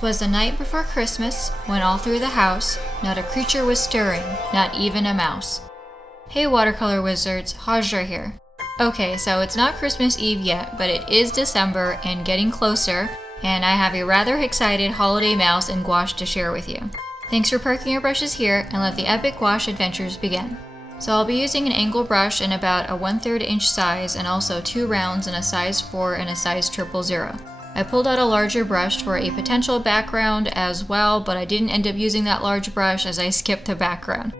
'Twas the night before Christmas, when all through the house not a creature was stirring, not even a mouse. Hey watercolor wizards, Hajra here. Okay, so it's not Christmas Eve yet, but it is December and getting closer, and I have a rather excited holiday mouse and gouache to share with you. Thanks for parking your brushes here, and let the epic gouache adventures begin. So I'll be using an angle brush in about a 1/3 inch size and also 2 rounds in a size 4 and a size 000. I pulled out a larger brush for a potential background as well, but I didn't end up using that large brush as I skipped the background.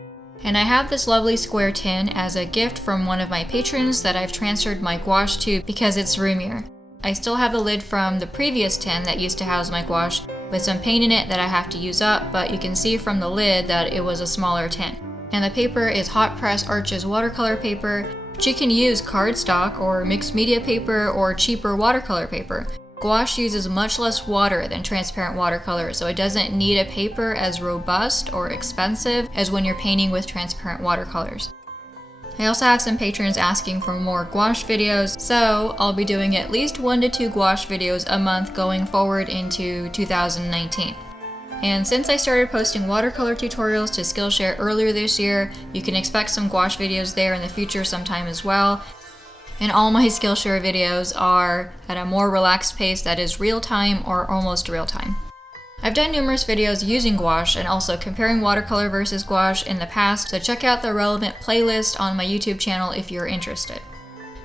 And I have this lovely square tin as a gift from one of my patrons that I've transferred my gouache to because it's roomier. I still have the lid from the previous tin that used to house my gouache with some paint in it that I have to use up, but you can see from the lid that it was a smaller tin. And the paper is Hot Press Arches watercolor paper, but you can use cardstock or mixed media paper or cheaper watercolor paper. Gouache uses much less water than transparent watercolor, so it doesn't need a paper as robust or expensive as when you're painting with transparent watercolors. I also have some patrons asking for more gouache videos, so I'll be doing at least 1 to 2 gouache videos a month going forward into 2019. And since I started posting watercolor tutorials to Skillshare earlier this year, you can expect some gouache videos there in the future sometime as well. And all my Skillshare videos are at a more relaxed pace that is real-time or almost real-time. I've done numerous videos using gouache and also comparing watercolor versus gouache in the past, so check out the relevant playlist on my YouTube channel if you're interested.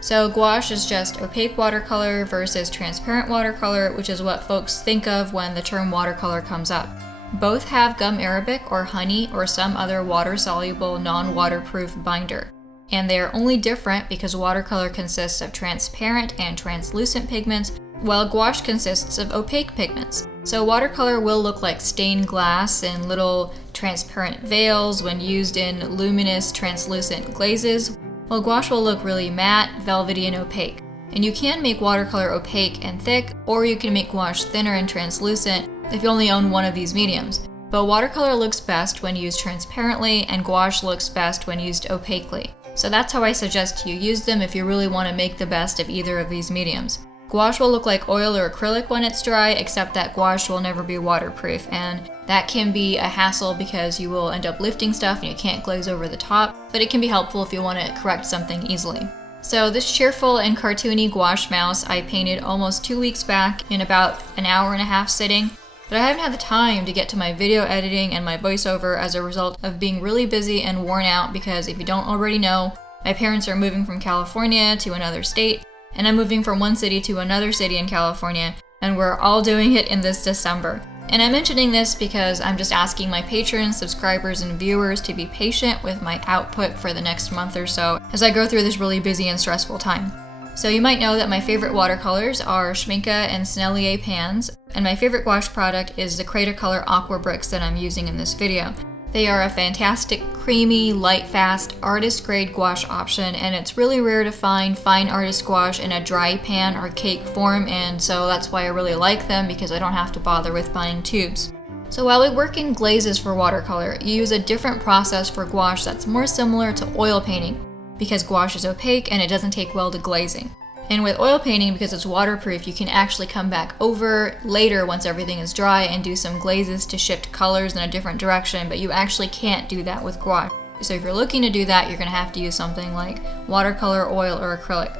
So gouache is just opaque watercolor versus transparent watercolor, which is what folks think of when the term watercolor comes up. Both have gum arabic or honey or some other water-soluble, non-waterproof binder. And they are only different because watercolor consists of transparent and translucent pigments, while gouache consists of opaque pigments. So watercolor will look like stained glass and little transparent veils when used in luminous translucent glazes, while gouache will look really matte, velvety, and opaque. And you can make watercolor opaque and thick, or you can make gouache thinner and translucent if you only own one of these mediums. But watercolor looks best when used transparently, and gouache looks best when used opaquely. So that's how I suggest you use them if you really want to make the best of either of these mediums. Gouache will look like oil or acrylic when it's dry, except that gouache will never be waterproof, and that can be a hassle because you will end up lifting stuff and you can't glaze over the top, but it can be helpful if you want to correct something easily. So this cheerful and cartoony gouache mouse I painted almost 2 weeks back in about an hour and a half sitting, but I haven't had the time to get to my video editing and my voiceover as a result of being really busy and worn out because if you don't already know, my parents are moving from California to another state, and I'm moving from one city to another city in California, and we're all doing it in this December. And I'm mentioning this because I'm just asking my patrons, subscribers, and viewers to be patient with my output for the next month or so as I go through this really busy and stressful time. So you might know that my favorite watercolors are Schmincke and Sennelier pans, and my favorite gouache product is the Cretacolor Aqua Bricks that I'm using in this video. They are a fantastic, creamy, light-fast, artist-grade gouache option, and it's really rare to find fine artist gouache in a dry pan or cake form, and so that's why I really like them because I don't have to bother with buying tubes. So while we work in glazes for watercolor, you use a different process for gouache that's more similar to oil painting, because gouache is opaque and it doesn't take well to glazing. And with oil painting, because it's waterproof, you can actually come back over later once everything is dry and do some glazes to shift colors in a different direction, but you actually can't do that with gouache. So if you're looking to do that, you're going to have to use something like watercolor, oil, or acrylic.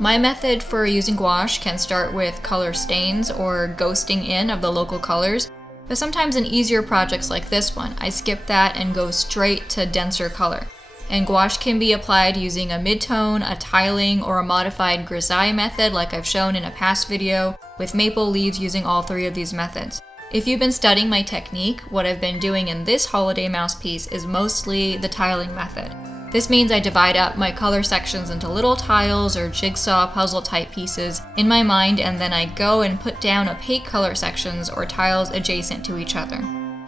My method for using gouache can start with color stains or ghosting in of the local colors, but sometimes in easier projects like this one, I skip that and go straight to denser color. And gouache can be applied using a mid-tone, a tiling, or a modified grisaille method like I've shown in a past video, with maple leaves using all 3 of these methods. If you've been studying my technique, what I've been doing in this holiday mouse piece is mostly the tiling method. This means I divide up my color sections into little tiles or jigsaw puzzle type pieces in my mind, and then I go and put down opaque color sections or tiles adjacent to each other.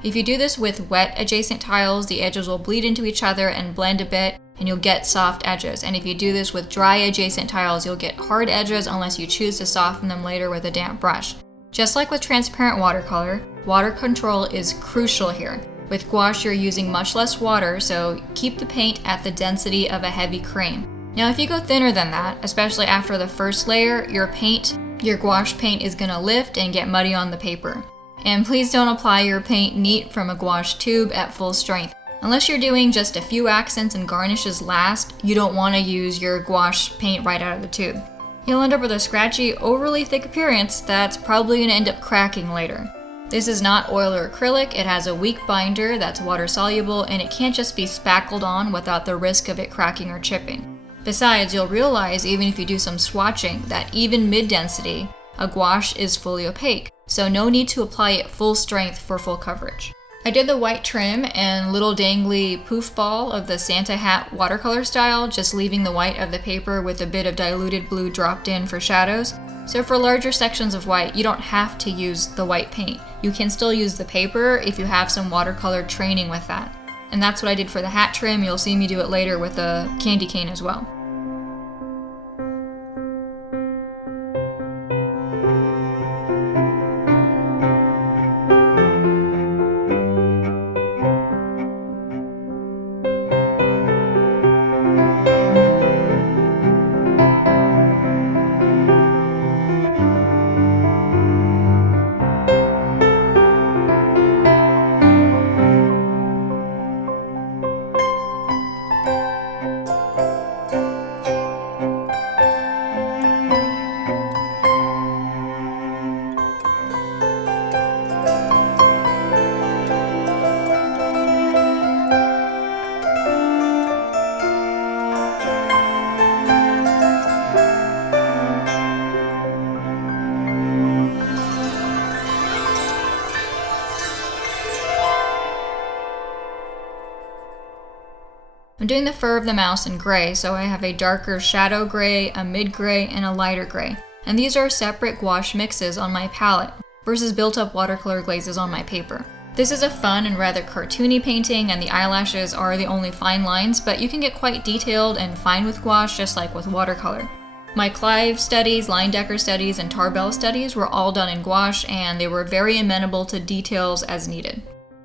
If you do this with wet adjacent tiles, the edges will bleed into each other and blend a bit, and you'll get soft edges. And if you do this with dry adjacent tiles, you'll get hard edges unless you choose to soften them later with a damp brush. Just like with transparent watercolor, water control is crucial here. With gouache, you're using much less water, so keep the paint at the density of a heavy cream. Now, if you go thinner than that, especially after the first layer, your gouache paint is going to lift and get muddy on the paper. And please don't apply your paint neat from a gouache tube at full strength. Unless you're doing just a few accents and garnishes last, you don't want to use your gouache paint right out of the tube. You'll end up with a scratchy, overly thick appearance that's probably going to end up cracking later. This is not oil or acrylic, it has a weak binder that's water soluble, and it can't just be spackled on without the risk of it cracking or chipping. Besides, you'll realize even if you do some swatching that even mid-density, a gouache is fully opaque, so no need to apply it full strength for full coverage. I did the white trim and little dangly poof ball of the Santa hat watercolor style, just leaving the white of the paper with a bit of diluted blue dropped in for shadows. So for larger sections of white, you don't have to use the white paint. You can still use the paper if you have some watercolor training with that. And that's what I did for the hat trim. You'll see me do it later with a candy cane as well. I'm doing the fur of the mouse in gray, so I have a darker shadow gray, a mid gray, and a lighter gray. And these are separate gouache mixes on my palette versus built-up watercolor glazes on my paper. This is a fun and rather cartoony painting, and the eyelashes are the only fine lines, but you can get quite detailed and fine with gouache just like with watercolor. My Clive studies, line decker studies, and Tarbell studies were all done in gouache, and they were very amenable to details as needed.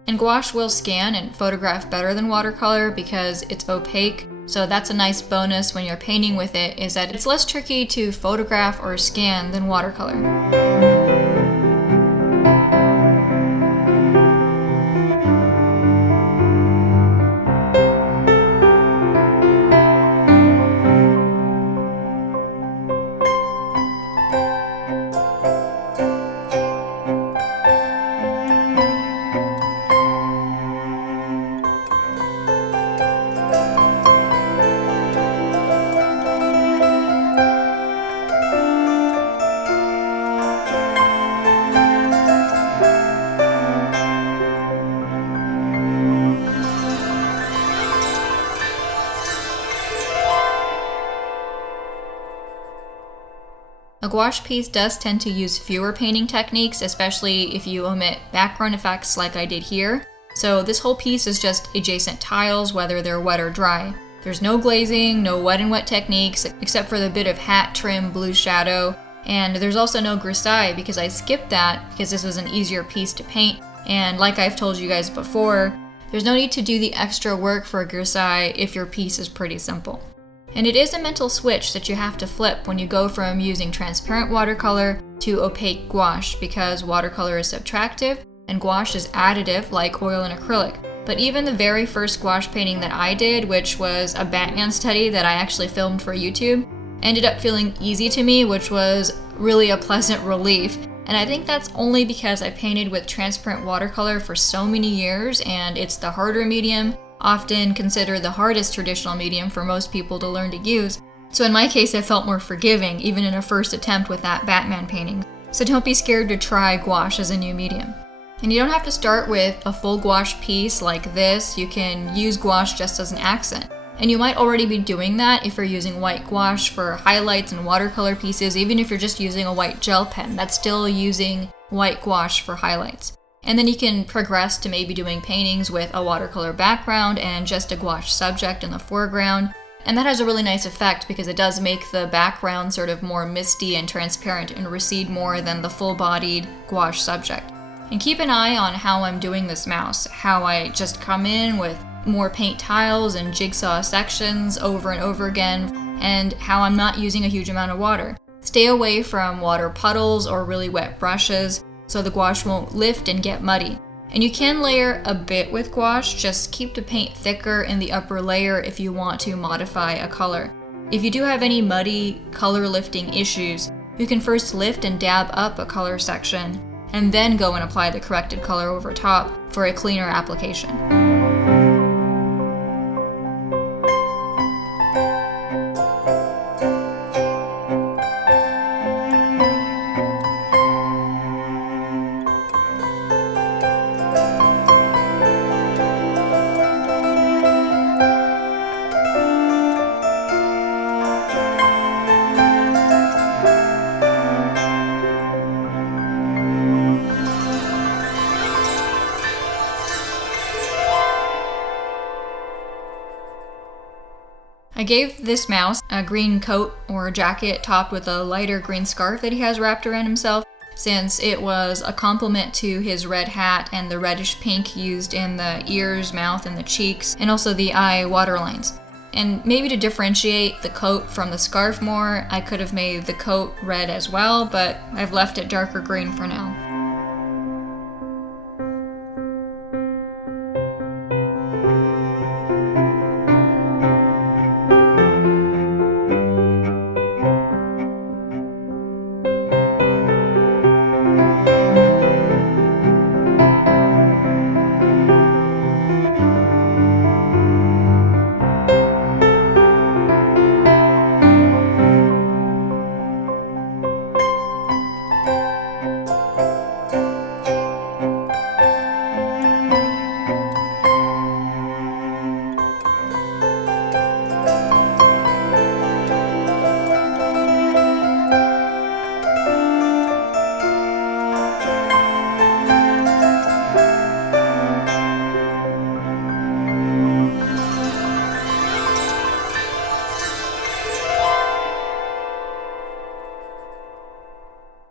And gouache will scan and photograph better than watercolor because it's opaque, so that's a nice bonus when you're painting with it, is that it's less tricky to photograph or scan than watercolor. A gouache piece does tend to use fewer painting techniques, especially if you omit background effects like I did here. So this whole piece is just adjacent tiles, whether they're wet or dry. There's no glazing, no wet and wet techniques, except for the bit of hat trim blue shadow. And there's also no grisaille because I skipped that because this was an easier piece to paint. And like I've told you guys before, there's no need to do the extra work for a grisaille if your piece is pretty simple. And it is a mental switch that you have to flip when you go from using transparent watercolor to opaque gouache, because watercolor is subtractive and gouache is additive like oil and acrylic. But even the very first gouache painting that I did, which was a Batman study that I actually filmed for YouTube, ended up feeling easy to me, which was really a pleasant relief. And I think that's only because I painted with transparent watercolor for so many years, and it's the harder medium, often considered the hardest traditional medium for most people to learn to use. So in my case, I felt more forgiving, even in a first attempt with that Batman painting. So don't be scared to try gouache as a new medium. And you don't have to start with a full gouache piece like this. You can use gouache just as an accent. And you might already be doing that if you're using white gouache for highlights and watercolor pieces. Even if you're just using a white gel pen, that's still using white gouache for highlights. And then you can progress to maybe doing paintings with a watercolor background and just a gouache subject in the foreground. And that has a really nice effect because it does make the background sort of more misty and transparent and recede more than the full-bodied gouache subject. And keep an eye on how I'm doing this mouse, how I just come in with more paint tiles and jigsaw sections over and over again, and how I'm not using a huge amount of water. Stay away from water puddles or really wet brushes. so the gouache won't lift and get muddy. And you can layer a bit with gouache, just keep the paint thicker in the upper layer if you want to modify a color. If you do have any muddy color lifting issues, you can first lift and dab up a color section, and then go and apply the corrected color over top for a cleaner application. I gave this mouse a green coat or jacket topped with a lighter green scarf that he has wrapped around himself, since it was a complement to his red hat and the reddish pink used in the ears, mouth, and the cheeks, and also the eye waterlines. And maybe to differentiate the coat from the scarf more, I could have made the coat red as well, but I've left it darker green for now.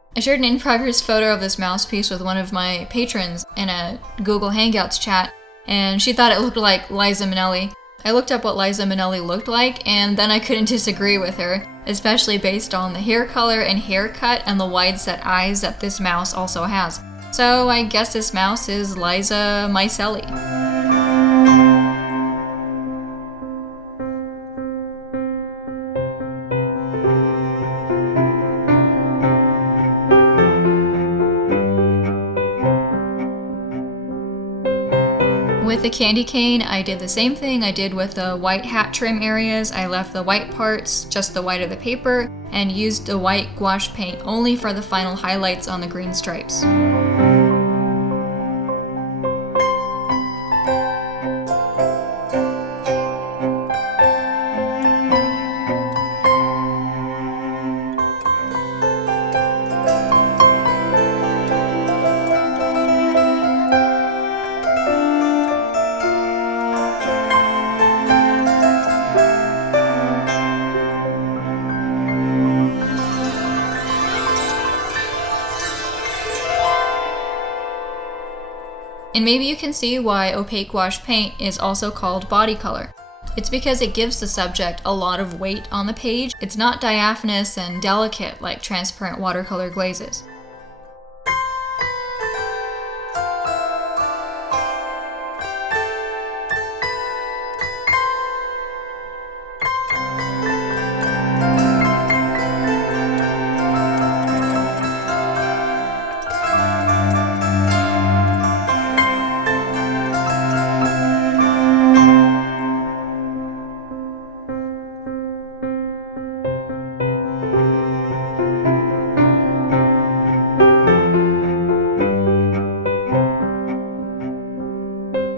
I shared an in-progress photo of this mouse piece with one of my patrons in a Google Hangouts chat, and she thought it looked like Liza Minnelli. I looked up what Liza Minnelli looked like, and then I couldn't disagree with her, especially based on the hair color and haircut and the wide-set eyes that this mouse also has. So I guess this mouse is Liza Micelli. With the candy cane, I did the same thing I did with the white hat trim areas. I left the white parts, just the white of the paper, and used the white gouache paint only for the final highlights on the green stripes. And maybe you can see why opaque gouache paint is also called body color. It's because it gives the subject a lot of weight on the page. It's not diaphanous and delicate like transparent watercolor glazes.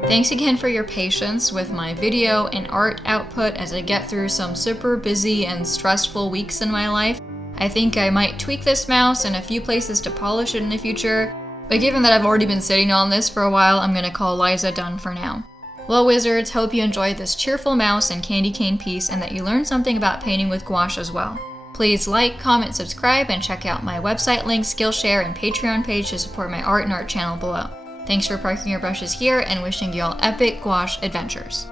Thanks again for your patience with my video and art output as I get through some super busy and stressful weeks in my life. I think I might tweak this mouse in a few places to polish it in the future, but given that I've already been sitting on this for a while, I'm gonna call Liza done for now. Well, wizards, hope you enjoyed this cheerful mouse and candy cane piece and that you learned something about painting with gouache as well. Please like, comment, subscribe, and check out my website link, Skillshare, and Patreon page to support my art and art channel below. Thanks for parking your brushes here and wishing you all epic gouache adventures.